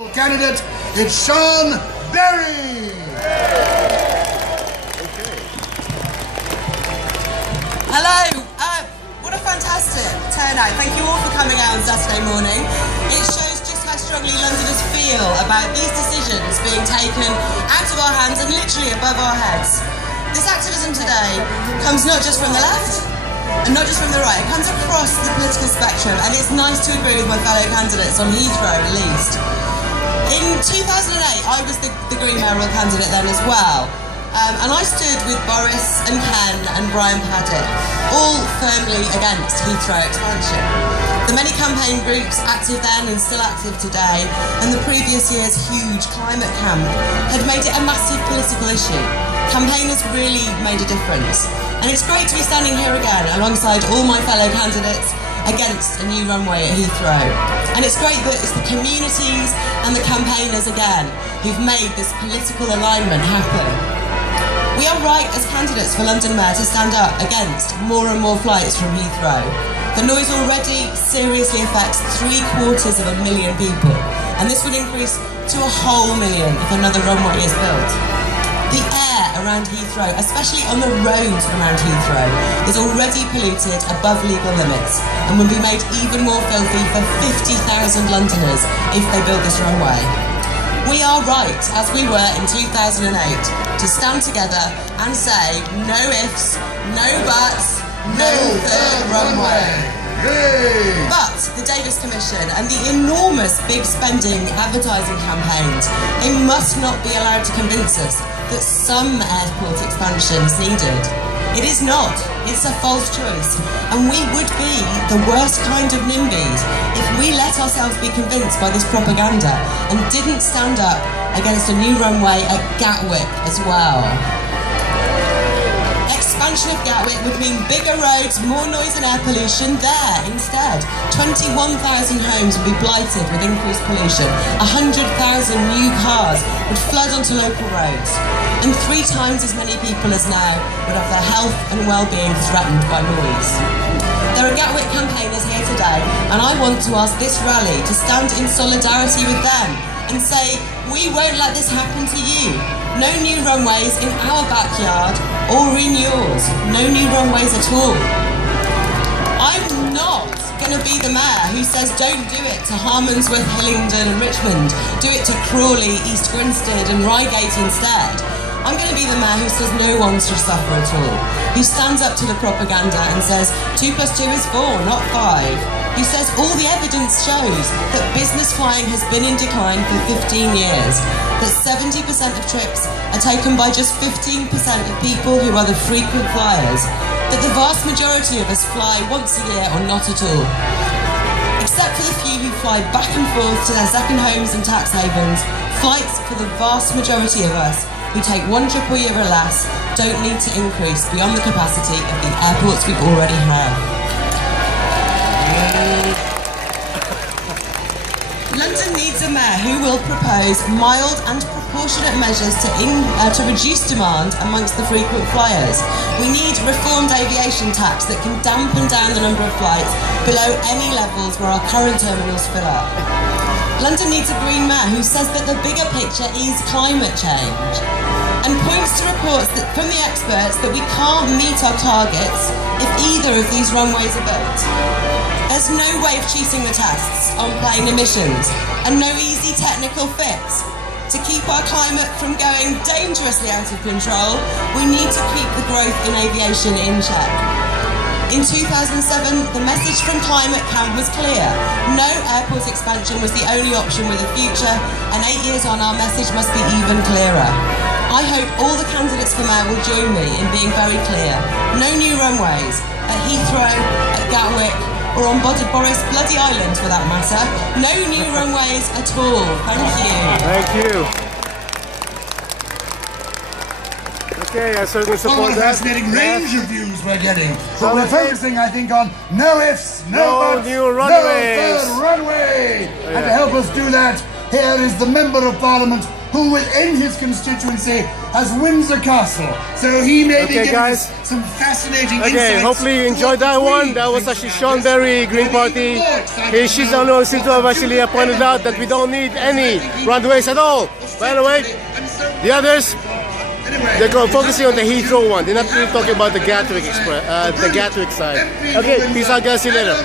Candidate, it's Sian Berry. Hello, what a fantastic turnout. Thank you all for coming out on Saturday morning. It shows just how strongly Londoners feel about these decisions being taken out of our hands and literally above our heads. This activism today comes not just from the left and not just from the right, it comes across the political spectrum, and it's nice to agree with my fellow candidates on Heathrow at least. In 2008, I was the Green Mayoral candidate then as well. And I stood with Boris and Ken and Brian Paddick, all firmly against Heathrow expansion. The many campaign groups active then and still active today, and the previous year's huge climate camp had made it a massive political issue. Campaigners really made a difference. And it's great to be standing here again alongside all my fellow candidates against a new runway at Heathrow. And it's great that it's the communities and the campaigners again who've made this political alignment happen. We are right as candidates for London Mayor to stand up against more and more flights from Heathrow. The noise already seriously affects 750,000 people, and this would increase to 1,000,000 if another runway is built. The air around Heathrow, especially on the roads around Heathrow, is already polluted above legal limits and will be made even more filthy for 50,000 Londoners if they build this runway. We are right, as we were in 2008, to stand together and say no ifs, no buts, no third runway. Yay! But the Davis Commission and the enormous big spending advertising campaigns, they must not be allowed to convince us that some airport expansion is needed. It is not. It's a false choice. And we would be the worst kind of NIMBYs if we let ourselves be convinced by this propaganda and didn't stand up against a new runway at Gatwick as well. Expansion of Gatwick would mean bigger roads, more noise and air pollution there instead. 21,000 homes would be blighted with increased pollution. 100,000 new cars would flood onto local roads. And 3 times as many people as now would have their health and well-being threatened by noise. There are Gatwick campaigners here today, and I want to ask this rally to stand in solidarity with them and say, we won't let this happen to you. No new runways in our backyard or in yours. No new runways at all. I'm not going to be the mayor who says don't do it to Harmondsworth, Hillingdon and Richmond. Do it to Crawley, East Grinstead and Reigate instead. I'm going to be the mayor who says no one should suffer at all. Who stands up to the propaganda and says 2 + 2 is 4, not 5. Who says all the evidence shows that business flying has been in decline for 15 years, that 70% of trips are taken by just 15% of people who are the frequent flyers, that the vast majority of us fly once a year or not at all. Except for the few who fly back and forth to their second homes and tax havens, flights for the vast majority of us who take 1 trip a year or less don't need to increase beyond the capacity of the airports we already have. London needs a mayor who will propose mild and proportionate measures to reduce demand amongst the frequent flyers. We need reformed aviation tax that can dampen down the number of flights below any levels where our current terminals fill up. London needs a green mayor who says that the bigger picture is climate change and points to reports from the experts that we can't meet our targets if either of these runways are built. There's no way of cheating the tests on plane emissions and no easy technical fix. To keep our climate from going dangerously out of control, we need to keep the growth in aviation in check. In 2007, the message from Climate Camp was clear. No airport expansion was the only option with a future, and 8 years on, our message must be even clearer. I hope all the candidates for mayor will join me in being very clear. No new runways at Heathrow, at Gatwick, or on Boris Bloody Island for that matter. No new runways at all. Thank you. Thank you. Okay, I certainly support a that. fascinating range of views we're getting. So we're focusing, I think, on no ifs, no buts, new runways. no third runway. And to help us do that, here is the Member of Parliament who within his constituency has Windsor Castle. So he may be giving us some fascinating insights. Okay, hopefully you enjoyed that one. That was actually Sian Berry, Green Party. She's the only one who seems to have actually pointed out that we don't need any runways at all. By the way, the others, they're focusing on the Heathrow one. They're not really talking about the Gatwick side. Okay, peace out guys, see you later.